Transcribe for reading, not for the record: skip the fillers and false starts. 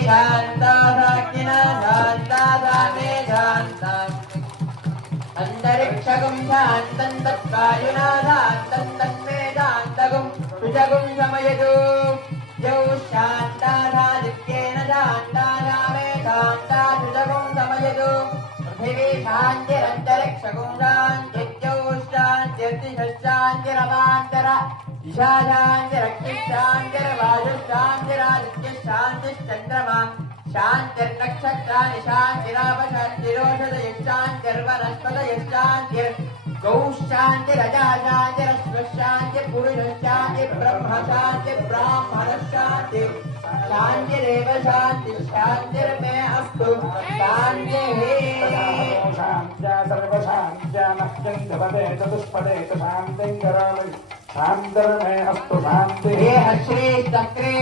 शान्तासाकिना शान्तासा मे शान्तम् अन्तरिक्षगुं शान्तं तत्वायुना शान्तं तन्मे शान्तगुं सुजगुं शमयतु यौ शान्तासादित्येन शान्तासा मे शान्ता सुजगुं शमयतु पृथिवी शान्तिरन्तरिक्षगुं शान्तित्यौ शान्तिर्तिशान्तिरवान्तर ईशाशान्तिरग्निशान्तिर्वायुशान्तिरादित्यशान्तिश्चन्द्रमा शान्तिर्नक्षत्राणि शान्तिरापशान्तिरोषधयशान्तिर्वनस्पतयशान्तिर्गौशान्तिरजाशान्तिरश्वशान्तिर्ब्रह्मशान्तिर्ब्राह्मणशान्ति शान्तिरेव शान्ति शान्तिर्मे अस्तु शान्तिः शान्त्या सर्वशान्त्या नक्तं जपदे चतुष्पदे च शान्तिं करोमि शान्तिर्मे अस्तु शान्तिः श्री चक्रे